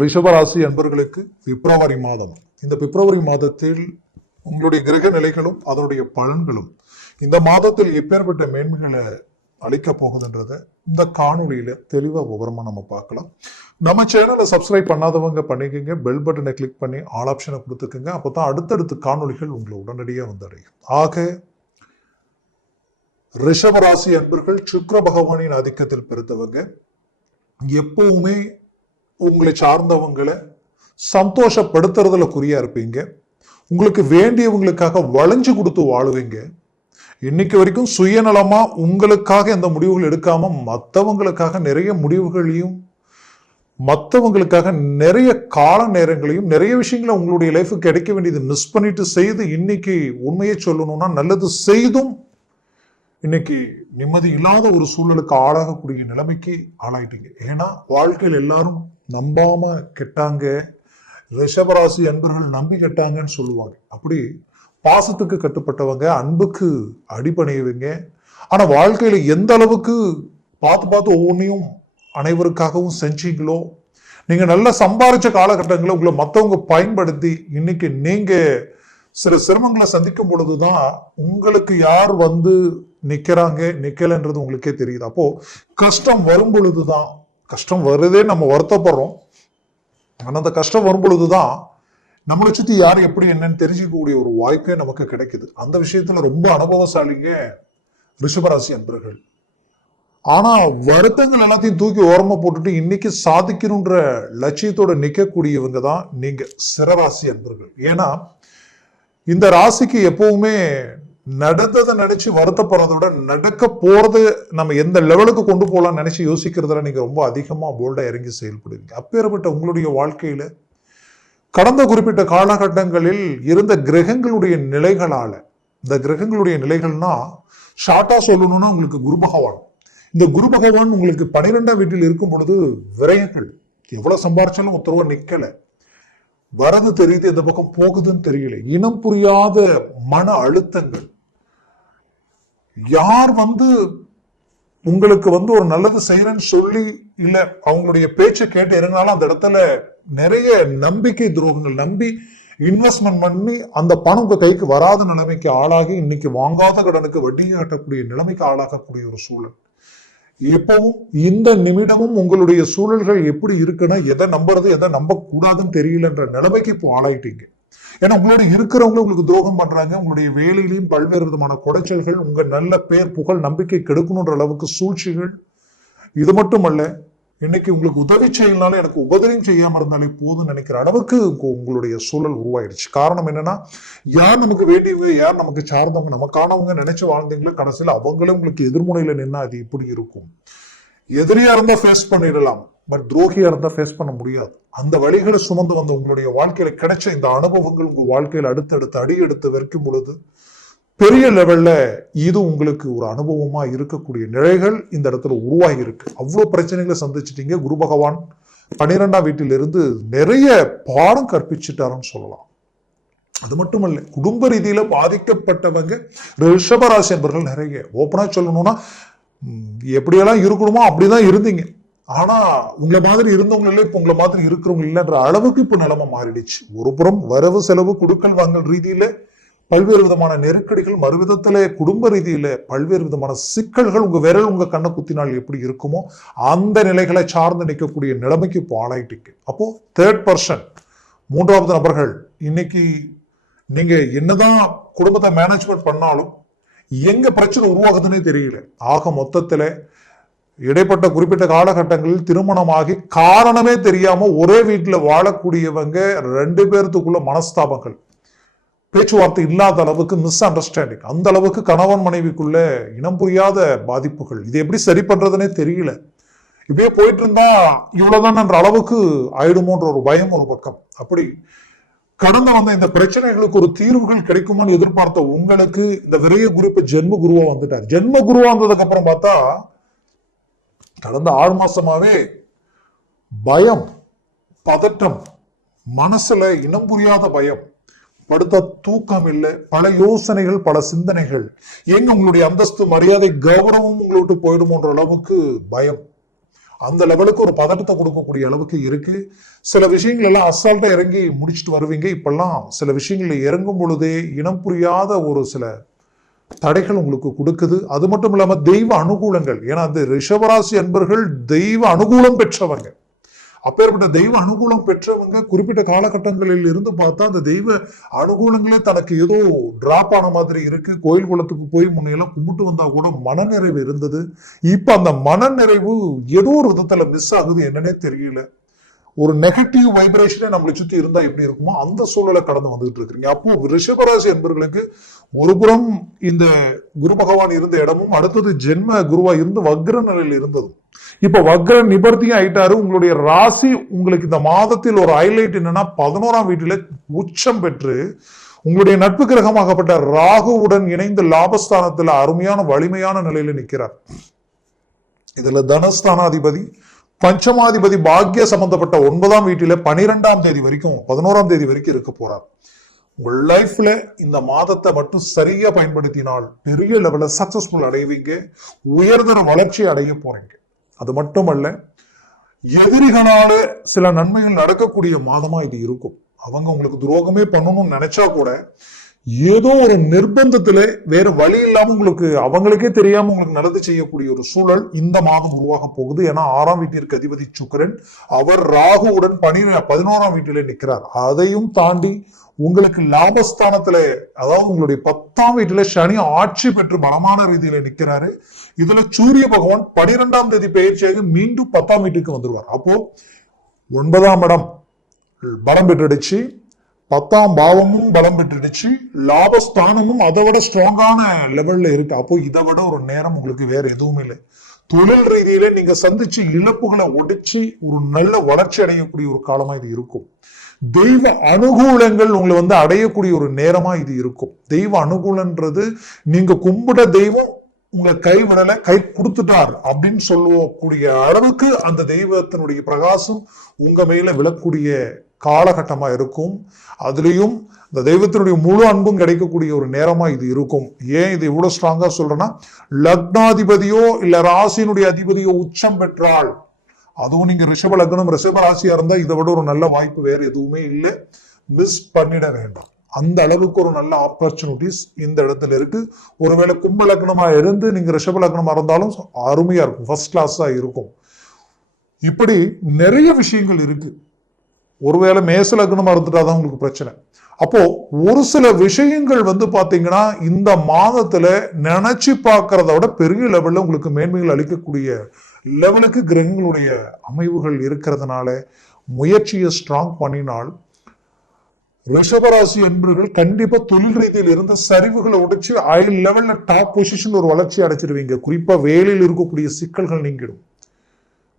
ரிஷபராசி அன்பர்களுக்கு பிப்ரவரி மாதம். இந்த பிப்ரவரி மாதத்தில் உங்களுடைய கிரக நிலைகளும் அதனுடைய பலன்களும் இந்த மாதத்தில் எப்பேற்பட்ட மேன்மைகளை அளிக்க போகுதுன்றத இந்த காணொலியில தெளிவா விவரமா நம்ம பார்க்கலாம். நம்ம சேனலை சப்ஸ்கிரைப் பண்ணாதவங்க பண்ணிக்கோங்க. பெல் பட்டனை கிளிக் பண்ணி ஆல் ஆப்ஷனை கொடுத்துக்கோங்க. அப்பதான் அடுத்தடுத்த காணொளிகள் உங்களை உடனடியாக வந்தடையும். ஆக ரிஷபராசி அன்பர்கள் சுக்ர பகவானின் ஆதிக்கத்தில் பிறந்தவங்க. எப்பவுமே உங்களை சார்ந்தவங்களை சந்தோஷப்படுத்துறதுல குறியா இருப்பீங்க. உங்களுக்கு வேண்டியவங்களுக்காக வளைஞ்சு கொடுத்து வாழுவீங்க. இன்னைக்கு வரைக்கும் சுயநலமா உங்களுக்காக எந்த முடிவுகள் எடுக்காம மற்றவங்களுக்காக நிறைய முடிவுகளையும் மற்றவங்களுக்காக நிறைய கால நேரங்களையும் நிறைய விஷயங்களை உங்களுடைய லைஃபுக்கு கிடைக்க வேண்டியது மிஸ் பண்ணிட்டு செய்து இன்னைக்கு உண்மையை சொல்லணும்னா நல்லது செய்தும் இன்னைக்கு நிம்மதி இல்லாத ஒரு சூழலுக்கு ஆளாகக்கூடிய நிலைமைக்கு ஆளாயிட்டீங்க. ஏன்னா வாழ்க்கையில் எல்லாரும் நம்பாம கெட்டாங்க ரிஷபராசி அன்பர்கள் நம்பி கெட்டாங்கன்னு சொல்லுவாங்க. அப்படி பாசத்துக்கு கட்டுப்பட்டவங்க அன்புக்கு அடிபணியவங்க. ஆனா வாழ்க்கையில எந்த அளவுக்கு பார்த்து பார்த்து ஒவ்வொன்றையும் அனைவருக்காகவும் செஞ்சீங்களோ நீங்க நல்லா சம்பாதிச்ச காலகட்டங்களை உங்களை மற்றவங்க பயன்படுத்தி இன்னைக்கு நீங்க சில சிரமங்களை சந்திக்கும் பொழுதுதான் உங்களுக்கு யார் வந்து நிக்கிறாங்க நிற்கலைன்றது உங்களுக்கே தெரியுது. அப்போ கஷ்டம் வரும் பொழுதுதான் கஷ்டம் வருதே நம்ம வருத்தப்படுறோம். ஆனால் அந்த கஷ்டம் வரும் பொழுதுதான் நம்மளை சுற்றி யார் எப்படி என்னன்னு தெரிஞ்சுக்கக்கூடிய ஒரு வாய்ப்பே நமக்கு கிடைக்குது. அந்த விஷயத்துல ரொம்ப அனுபவசாலிங்க ரிஷபராசி அன்பர்கள். ஆனால் வருத்தங்கள் எல்லாத்தையும் தூக்கி ஓரமாக போட்டுட்டு இன்னைக்கு சாதிக்கணுன்ற லட்சியத்தோட நிற்கக்கூடியவங்க தான் நீங்கள் சிறராசி அன்பர்கள். ஏன்னா இந்த ராசிக்கு எப்பவுமே நடந்ததை நினைச்சு வருத்தப்படுறத விட நடக்க போறது நம்ம எந்த லெவலுக்கு கொண்டு போகலாம்னு நினைச்சு யோசிக்கிறதுல நீங்க ரொம்ப அதிகமா போல்டா இறங்கி செயல்படுவீங்க. அப்பேற்பட்ட உங்களுடைய வாழ்க்கையில கடந்த குறிப்பிட்ட காலகட்டங்களில் இருந்த கிரகங்களுடைய நிலைகளால இந்த கிரகங்களுடைய நிலைகள்னா ஷார்ட்டா சொல்லணும்னா உங்களுக்கு குரு பகவான். இந்த குரு பகவான் உங்களுக்கு பனிரெண்டாம் வீட்டில் இருக்கும் பொழுது விரயங்கள் எவ்வளவு சம்பாரிச்சாலும் உத்தரவா நிக்கல. வரது தெரியுது இந்த பக்கம் போகுதுன்னு தெரியல. இனம் புரியாத மன அழுத்தங்கள் யார் வந்து உங்களுக்கு வந்து ஒரு நல்லது செய்யறேன்னு சொல்லி இல்ல அவங்களுடைய பேச்சை கேட்டு இறங்கினாலும் அந்த இடத்துல நிறைய நம்பிக்கை துரோகங்கள் நம்பி இன்வெஸ்ட்மெண்ட் பண்ணி அந்த பணம் உங்க கைக்கு வராத நிலைமைக்கு ஆளாகி இன்னைக்கு வாங்காத கடனுக்கு வட்டி காட்டக்கூடிய நிலைமைக்கு ஆளாகக்கூடிய ஒரு சூழல். எப்பவும் இந்த நிமிடமும் உங்களுடைய சூழல்கள் எப்படி இருக்குன்னா எதை நம்புறது எதை நம்ப கூடாதுன்னு தெரியலன்ற நிலைமைக்கு இப்போ ஆளாயிட்டீங்க. ஏன்னா உங்களோட இருக்கிறவங்க உங்களுக்கு துரோகம் பண்றாங்க. உங்களுடைய வேலையிலையும் பல்வேறு விதமான குடைச்சல்கள் உங்க நல்ல பேர் புகழ் நம்பிக்கை கெடுக்கணுன்ற அளவுக்கு சூழ்ச்சிகள். இது மட்டுமல்ல இன்னைக்கு உங்களுக்கு உதவி செய்யலனால எனக்கு உபதவியும் செய்யாம இருந்தாலே போதும்னு நினைக்கிற அளவுக்கு உங்களுடைய சூழல் உருவாயிடுச்சு காரணம் என்னன்னா யார் நமக்கு வேண்டியவங்க யார் நமக்கு சார்ந்தவங்க நமக்கானவங்க நினைச்சு வாழ்ந்தீங்களோ கடைசியில் அவங்களும் உங்களுக்கு எதிர்முனையில நின்னா அது இப்படி இருக்கும். எதிரியா இருந்தா ஃபேஸ் பண்ணிடலாம். பட் துரோகியா இருந்தா ஃபேஸ் பண்ண முடியாது. அந்த வழிகளை சுமந்து வந்த உங்களுடைய வாழ்க்கையில கிடைச்ச இந்த அனுபவங்கள் உங்க வாழ்க்கையில அடுத்தடுத்து அடி எடுத்து வைக்கும் பொழுது பெரிய லெவல்ல இது உங்களுக்கு ஒரு அனுபவமா இருக்கக்கூடிய நிலைகள் இந்த இடத்துல உருவாகி இருக்கு. அவ்வளோ பிரச்சனைகளை சந்திச்சிட்டீங்க. குரு பகவான் பன்னிரெண்டாம் வீட்டிலிருந்து நிறைய பாடம் கற்பிச்சிட்டாருன்னு சொல்லலாம். அது மட்டும் இல்லை குடும்ப ரீதியில பாதிக்கப்பட்டவங்க ரிஷபராசி என்பவர்கள் நிறைய. ஓப்பனா சொல்லணும்னா எப்படியெல்லாம் இருக்கணுமோ அப்படிதான் இருந்தீங்க. ஆனா உங்களை மாதிரி இருந்தவங்களே இப்போ உங்களை மாதிரி இருக்கிறவங்க இல்லைன்ற அளவுக்கு இப்போ நிலைமை மாறிடுச்சு. ஒரு புறம் வரவு செலவு குடுக்கல் வாங்கல் ரீதியில பல்வேறு விதமான நெருக்கடிகள் மறுவிதத்துல குடும்ப ரீதியில பல்வேறு விதமான சிக்கல்கள் உங்க விரல் உங்க கண்ணை குத்தினால் எப்படி இருக்குமோ அந்த நிலைகளை சார்ந்து நிற்கக்கூடிய நிலைமைக்கு இப்போ ஆளாயிட்டு அப்போ தேர்ட் பர்சன் மூன்றாவது நபர்கள் இன்னைக்கு நீங்க என்னதான் குடும்பத்தை மேனேஜ்மெண்ட் பண்ணாலும் எங்க பிரச்சனை உருவாகுதுன்னே தெரியல. ஆக மொத்தத்துல இடைப்பட்ட குறிப்பிட்ட காலகட்டங்களில் திருமணமாகி காரணமே தெரியாம ஒரே வீட்டுல வாழக்கூடியவங்க ரெண்டு பேர்த்துக்குள்ள மனஸ்தாபங்கள். பேச்சுவார்த்தை இல்லாத அளவுக்கு மிஸ் அண்டர்ஸ்டாண்டிங் அந்த அளவுக்கு கணவன் மனைவிக்குள்ள இனம் புரியாத பாதிப்புகள். இது எப்படி சரி பண்ணுறதுனே தெரியல. இப்படியே போயிட்டு இருந்தா இவ்வளவுதான்ன்ற அளவுக்கு ஆயிடுமோன்ற ஒரு பயம் ஒரு பக்கம். அப்படி கடந்து வந்த இந்த பிரச்சனைகளுக்கு ஒரு தீர்வுகள் கிடைக்குமான்னு எதிர்பார்த்த உங்களுக்கு இந்த விரைய குறிப்பு ஜென்ம குருவா வந்துட்டார். ஜென்ம குருவா வந்ததுக்கு அப்புறம் பார்த்தா கடந்த ஆறு மாசமாவே பயம் பதட்டம் மனசுல இனம் புரியாத பயம் படுத்த தூக்கம் இல்லை பல யோசனைகள் பல சிந்தனைகள். எங்க உங்களுடைய அந்தஸ்து மரியாதை கௌரவம் உங்களோட்டு போயிடுமோன்ற அளவுக்கு பயம். அந்த லெவலுக்கு ஒரு பதட்டத்தை கொடுக்கக்கூடிய அளவுக்கு இருக்கு. சில விஷயங்கள் எல்லாம் அசால்ட்டா இறங்கி முடிச்சுட்டு வருவீங்க. இப்பெல்லாம் சில விஷயங்கள்ல இறங்கும் பொழுதே இனம் புரியாத ஒரு சில தடைகள் உங்களுக்கு கொடுக்குது. அது மட்டும் இல்லாமல் தெய்வ அனுகூலங்கள். ஏன்னா அந்த ரிஷபராசி அன்பர்கள் தெய்வ அனுகூலம் பெற்றவங்க. அப்பேற்பட்ட தெய்வ அனுகூலம் பெற்றவங்க குறிப்பிட்ட காலகட்டங்களில் இருந்து பார்த்தா அந்த தெய்வ அனுகூலங்களே தனக்கு ஏதோ டிராப் ஆன மாதிரி இருக்கு. கோயில் குளத்துக்கு போய் முன்னையெல்லாம் கும்பிட்டு வந்தா கூட மனநிறைவு இருந்தது. இப்போ அந்த மனநிறைவு ஏதோ ஒரு விதத்துல மிஸ் ஆகுது என்னன்னே தெரியல. ஒரு நெகட்டிவ் வைப்ரேஷனே நம்மளை சுத்தி இருந்தா எப்படி இருக்குமோ அந்த சூழலை கடந்து வந்துகிட்டு இருக்கிறீங்க அப்போ ரிஷபராசி என்பவர்களுக்கு ஒரு புறம் இந்த குரு பகவான் இருந்த இடமும் அடுத்தது ஜென்ம குருவா இருந்து வக்ர நிலையில் இருந்தது இப்ப வக்ர நிபர்த்தி ஆயிட்டாரு. உங்களுடைய ராசி உங்களுக்கு இந்த மாதத்தில் ஒரு ஹைலைட் என்னன்னா பதினோராம் வீட்டில உச்சம் பெற்று உங்களுடைய நட்பு கிரகமாகப்பட்ட ராகுவுடன் இணைந்து லாபஸ்தானத்துல அருமையான வலிமையான நிலையில நிற்கிறார் இதுல தனஸ்தானாதிபதி பஞ்சமாதிபதி பாக்கிய சம்பந்தப்பட்ட ஒன்பதாம் வீட்டில பனிரெண்டாம் தேதி வரைக்கும் பதினோராம் தேதி வரைக்கும் இருக்க போறார். உங்கள் லைஃப்ல இந்த மாதத்தை மட்டும் சரியா பயன்படுத்தினால் பெரிய லெவல்ல சக்சஸ்ஃபுல் அடைவீங்க. உயர்தர வளர்ச்சி அடைய போறீங்க. அது மட்டுமல்ல எதிரிகளால சில நன்மைகள் நடக்கக்கூடிய மாதமா இது இருக்கும். அவங்க உங்களுக்கு துரோகமே பண்ணணும்னு நினைச்சா கூட ஏதோ ஒரு நிர்பந்தத்துல வேற வழி இல்லாம உங்களுக்கு அவங்களுக்கே தெரியாம உங்களுக்கு நல்லது செய்யக்கூடிய ஒரு சூழல் இந்த மாதம் உருவாக போகுது. ஏன்னா ஆறாம் வீட்டிற்கு அதிபதி சுக்கரன் அவர் ராகுவுடன் பனி பதினோராம் வீட்டிலே நிற்கிறார். அதையும் தாண்டி உங்களுக்கு லாபஸ்தானத்துல அதாவது உங்களுடைய பத்தாம் வீட்டுல சனி ஆட்சி பெற்று பலமான ரீதியில நிற்கிறாரு. இதுல சூரிய பகவான் பனிரெண்டாம் தேதி பயிற்சியாக மீண்டும் பத்தாம் வீட்டுக்கு வந்துருவார். அப்போ ஒன்பதாம் இடம் பலம் பெற்றடிச்சு பத்தாம் பாவமும் பலம் பெற்றுடுச்சு. லாபஸ்தானமும் அதை விட ஸ்ட்ராங்கான லெவல்ல இருக்கு. அப்போ இதை விட ஒரு நேரம் உங்களுக்கு வேற எதுவும் இல்லை. தொழில் ரீதியில நீங்க சந்திச்சு இழப்புகளை ஒடிச்சு ஒரு நல்ல வளர்ச்சி அடையக்கூடிய ஒரு காலமா இது இருக்கும். தெய்வ அனுகூலங்கள் உங்களை வந்து அடையக்கூடிய ஒரு நேரமா இது இருக்கும். தெய்வ அனுகூலன்றது நீங்க கும்பிட தெய்வம் உங்களை கைவிடல கை கொடுத்துட்டார் அப்படின்னு சொல்லக்கூடிய அளவுக்கு அந்த தெய்வத்தினுடைய பிரகாசம் உங்க மேல விழக்கூடிய காலகட்டமாக இருக்கும். அதுலேயும் இந்த தெய்வத்தினுடைய முழு அன்பும் கிடைக்கக்கூடிய ஒரு நேரமாக இது இருக்கும். ஏன் இது இவ்வளோ ஸ்ட்ராங்காக சொல்கிறேன்னா லக்னாதிபதியோ இல்லை ராசியினுடைய அதிபதியோ உச்சம் பெற்றால் அதுவும் நீங்கள் ரிஷப லக்னம் ரிஷப ராசியாக இருந்தால் இதை விட ஒரு நல்ல வாய்ப்பு வேறு எதுவுமே இல்லை. மிஸ் பண்ணிட வேண்டாம். அந்த அளவுக்கு ஒரு நல்ல ஆப்பர்ச்சுனிட்டிஸ் இந்த இடத்துல இருக்கு. ஒருவேளை கும்ப லக்னமா இருந்து நீங்க ரிஷப லக்னமா இருந்தாலும் அருமையா இருக்கும். ஃபர்ஸ்ட் கிளாஸா இருக்கும். இப்படி நிறைய விஷயங்கள் இருக்கு. ஒருவேளை மேச இருந்துட்டா தான் உங்களுக்கு பிரச்சனை. அப்போ ஒரு சில விஷயங்கள் வந்து பார்த்தீங்கன்னா இந்த மாதத்துல நினைச்சு பார்க்கறத விட பெரிய லெவல்ல உங்களுக்கு மேன்மைகள் அளிக்கக்கூடிய லெவலுக்கு கிரகங்களுடைய அமைவுகள் இருக்கிறதுனால முயற்சியை ஸ்ட்ராங் பண்ணினால் ரிஷபராசி என்பவர்கள் கண்டிப்பா தொழில் ரீதியில் இருந்த சரிவுகளை உடைச்சு ஹை லெவல்ல டாப் பொசிஷன் ஒரு வளர்ச்சி அடைச்சிருவீங்க குறிப்பா வேலையில் இருக்கக்கூடிய சிக்கல்கள் நீங்கிடும்.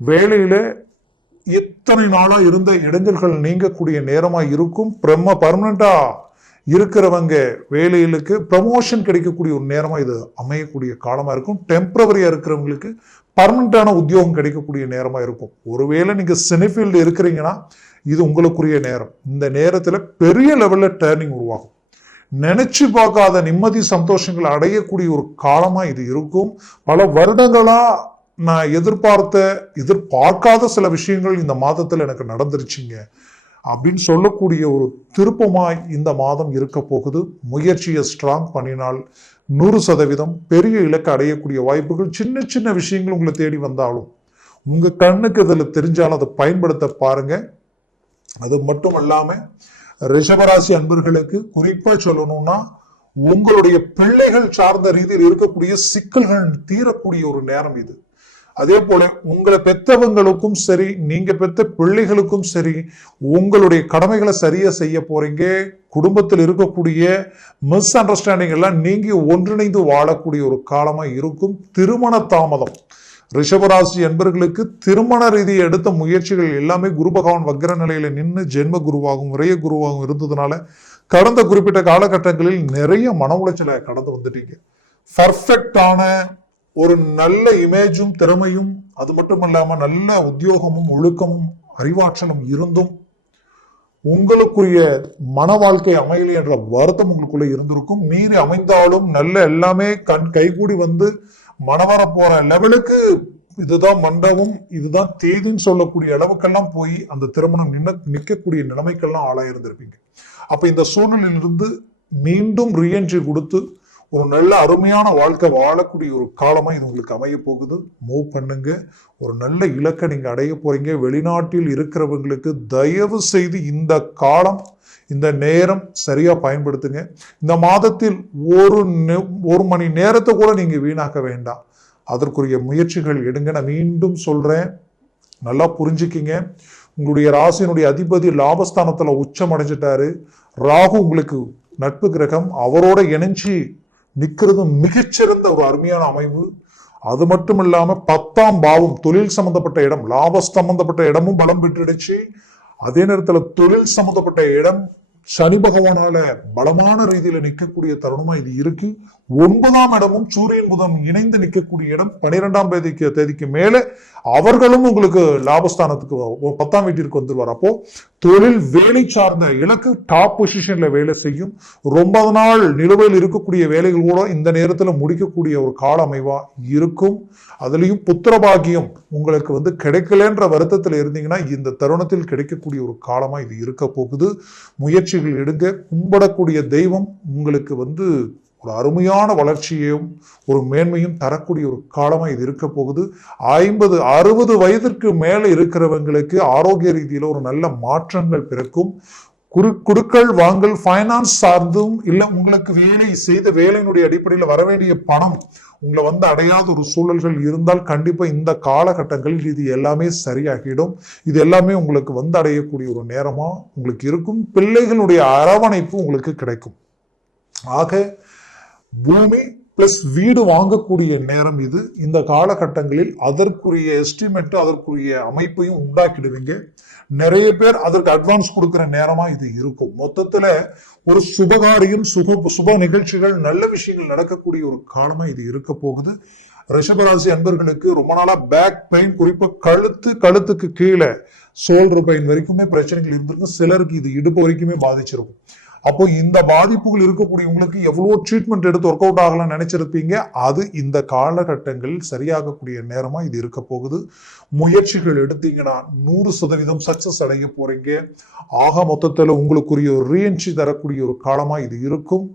வேலையில எத்தனை நாளா இருந்த இடைஞ்சல்கள் நீங்கக்கூடிய நேரமா இருக்கும். பிரம்ம பர்மனண்டா இருக்கிறவங்க வேலைகளுக்கு ப்ரமோஷன் கிடைக்கக்கூடிய ஒரு நேரமாக இது அமையக்கூடிய காலமாக இருக்கும். டெம்பரவரியாக இருக்கிறவங்களுக்கு பர்மனண்ட்டான உத்தியோகம் கிடைக்கக்கூடிய நேரமாக இருக்கும். ஒருவேளை நீங்கள் சினிஃபீல்டு இருக்கிறீங்கன்னா இது உங்களுக்குரிய நேரம். இந்த நேரத்தில் பெரிய லெவலில் டேர்னிங் உருவாகும். நினைச்சு பார்க்காத நிம்மதி சந்தோஷங்கள் அடையக்கூடிய ஒரு காலமாக இது இருக்கும். பல வருடங்களாக நான் எதிர்பார்த்த எதிர்பார்க்காத சில விஷயங்கள் இந்த மாதத்தில் எனக்கு நடந்துருச்சுங்க. அப்படின்னு சொல்லக்கூடிய ஒரு திருப்பமாய் இந்த மாதம் இருக்க போகுது. முயற்சியை ஸ்ட்ராங் பண்ணினால் நூறு சதவீதம் பெரிய இலக்கு அடையக்கூடிய வாய்ப்புகள் சின்ன சின்ன விஷயங்கள் உங்களை தேடி வந்தாலும் உங்கள் கண்ணுக்கு இதில் தெரிஞ்சாலும் அதை பயன்படுத்த பாருங்க. அது மட்டும் அல்லாமல் ரிஷபராசி அன்பர்களுக்கு குறிப்பாக சொல்லணும்னா உங்களுடைய பிள்ளைகள் சார்ந்த ரீதியில் இருக்கக்கூடிய சிக்கல்கள் தீரக்கூடிய ஒரு நேரம் இது. அதே போல உங்களை பெத்தவங்களுக்கும் சரி நீங்க பெத்த பிள்ளைகளுக்கும் சரி உங்களுடைய கடமைகளை சரியா செய்ய போறீங்க குடும்பத்தில் இருக்கக்கூடிய மிஸ் அண்டர்ஸ்டாண்டிங் எல்லாம் நீங்க ஒன்றிணைந்து வாழக்கூடிய ஒரு காலமா இருக்கும். திருமண தாமதம். ரிஷபராசி என்பர்களுக்கு திருமண ரீதியை எடுத்த முயற்சிகள் எல்லாமே குரு பகவான் வக்ர நிலையில நின்று ஜென்ம குருவாகவும் விரைய குருவாகவும் இருந்ததுனால கடந்த குறிப்பிட்ட காலகட்டங்களில் நிறைய மன உளைச்சலை கடந்து வந்துட்டீங்க. பர்ஃபெக்டான ஒரு நல்ல இமேஜும் திறமையும் அது மட்டும் இல்லாமல் நல்ல உத்தியோகமும் ஒழுக்கமும் அறிவாற்றலும் இருந்தும் உங்களுக்குரிய மன வாழ்க்கை அமையலை என்ற வருத்தம் உங்களுக்குள்ள இருந்திருக்கும். மீறி அமைந்தாலும் நல்ல எல்லாமே கண் கைகூடி வந்து மனவர போற லெவலுக்கு இதுதான் மண்டபம் இதுதான் தேதின்னு சொல்லக்கூடிய அளவுக்கெல்லாம் போய் அந்த திருமணம் நின்ன நிற்கக்கூடிய நிலைமைக்கெல்லாம் ஆளாயிருந்திருப்பீங்க. அப்ப இந்த சூழ்நிலையிலிருந்து மீண்டும் ரீஎன்ட்ரி கொடுத்து ஒரு நல்ல அருமையான வாழ்க்கை வாழக்கூடிய ஒரு காலமாக இது உங்களுக்கு அமைய போகுது. மூவ் பண்ணுங்க. ஒரு நல்ல இலக்கை நீங்கள் அடைய போகிறீங்க வெளிநாட்டில் இருக்கிறவங்களுக்கு தயவு செய்து இந்த காலம் இந்த நேரம் சரியாக பயன்படுத்துங்க. இந்த மாதத்தில் ஒரு நெ- ஒரு மணி நேரத்தை கூட நீங்கள் வீணாக்க வேண்டாம். அதற்குரிய முயற்சிகள் எடுங்க. நான் மீண்டும் சொல்கிறேன் நல்லா புரிஞ்சுக்கிங்க. உங்களுடைய ராசியினுடைய அதிபதி லாபஸ்தானத்தில் உச்சம் அடைஞ்சிட்டாரு. ராகு உங்களுக்கு நட்பு கிரகம். அவரோட இணைஞ்சி நிக்கிறது மிகச்சிறந்த ஒரு அருமையான அமைவு. அது மட்டும் இல்லாம பத்தாம் பாவம் தொழில் சம்பந்தப்பட்ட இடம் லாப சம்பந்தப்பட்ட இடமும் பலம் பெற்றுடுச்சு. அதே நேரத்துல தொழில் சம்பந்தப்பட்ட இடம் சனி பகவானால பலமான ரீதியில நிற்கக்கூடிய தருணமா இது இருக்கு. ஒன்பதாம் இடமும் சூரியன் புதன் இணைந்து நிற்கக்கூடிய இடம் பனிரெண்டாம் தேதிக்கு தேதிக்கு மேலே அவர்களும் உங்களுக்கு லாபஸ்தானத்துக்கு பத்தாம் வீட்டிற்கு வந்துருவார். அப்போ தொழில் வேலை சார்ந்த இலக்கு டாப் பொசிஷன்ல வேலை செய்யும். ரொம்ப நாள் நிலுவையில் இருக்கக்கூடிய வேலைகள் கூட இந்த நேரத்தில் முடிக்கக்கூடிய ஒரு கால அமைவா இருக்கும். அதுலயும் புத்திரபாகியம் உங்களுக்கு வந்து கிடைக்கலன்ற வருத்தத்தில் இருந்தீங்கன்னா இந்த தருணத்தில் கிடைக்கக்கூடிய ஒரு காலமா இது இருக்க போகுது. முயற்சிகள் எடுங்க. கும்பிடக்கூடிய தெய்வம் உங்களுக்கு வந்து ஒரு அருமையான வளர்ச்சியையும் ஒரு மேன்மையும் தரக்கூடிய ஒரு காலமாக இது இருக்க போகுது. ஐம்பது அறுபது வயதிற்கு மேலே இருக்கிறவங்களுக்கு ஆரோக்கிய ரீதியில் ஒரு நல்ல மாற்றங்கள் பிறக்கும். குறு குடுக்கல் வாங்கல் ஃபைனான்ஸ் சார்ந்தும் இல்லை உங்களுக்கு வேலை செய்த வேலையினுடைய அடிப்படையில் வர வேண்டிய பணம் உங்களை வந்து அடையாத ஒரு சூழல்கள் இருந்தால் கண்டிப்பாக இந்த காலகட்டங்களில் இது எல்லாமே சரியாகிடும். இது எல்லாமே உங்களுக்கு வந்து அடையக்கூடிய ஒரு நேரமாக உங்களுக்கு இருக்கும். பிள்ளைகளுடைய அரவணைப்பு உங்களுக்கு கிடைக்கும். ஆக பூமி பிளஸ் வீடு வாங்கக்கூடிய நேரம் இது. இந்த காலகட்டங்களில் அதற்குரிய எஸ்டிமேட் அதற்குரிய அமைப்பையும் உண்டாக்கிடுவீங்க. நிறைய பேர் அதற்கு அட்வான்ஸ் கொடுக்கிற நேரமா இது இருக்கும். மொத்தத்துல ஒரு சுபகாரியம் சுப சுப நிகழ்ச்சிகள் நல்ல விஷயங்கள் நடக்கக்கூடிய ஒரு காலமாக இது இருக்க போகுது. ரிஷபராசி அன்பர்களுக்கு ரொம்ப நாளா பேக் பெயின் குறிப்பாக கழுத்து கழுத்துக்கு கீழே சோல்டர் பெயின் வரைக்குமே பிரச்சனைகள் இருந்திருக்கும். சிலருக்கு இது இடுப்பு வரைக்குமே பாதிச்சிருக்கும். அப்போ இந்த பாதிப்புகள் இருக்கக்கூடிய உங்களுக்கு எவ்வளோ ட்ரீட்மெண்ட் எடுத்து ஒர்க் அவுட் ஆகலாம்னு நினைச்சிருப்பீங்க. அது இந்த காலகட்டங்களில் சரியாகக்கூடிய நேரமா இது இருக்க போகுது. முயற்சிகள் எடுத்தீங்கன்னா நூறு சதவீதம் சக்சஸ் அடைய போறீங்க. ஆக மொத்தத்தில் உங்களுக்குரிய ஒரு ரீஎன்ட்ரி தரக்கூடிய ஒரு காலமா இது இருக்கும்.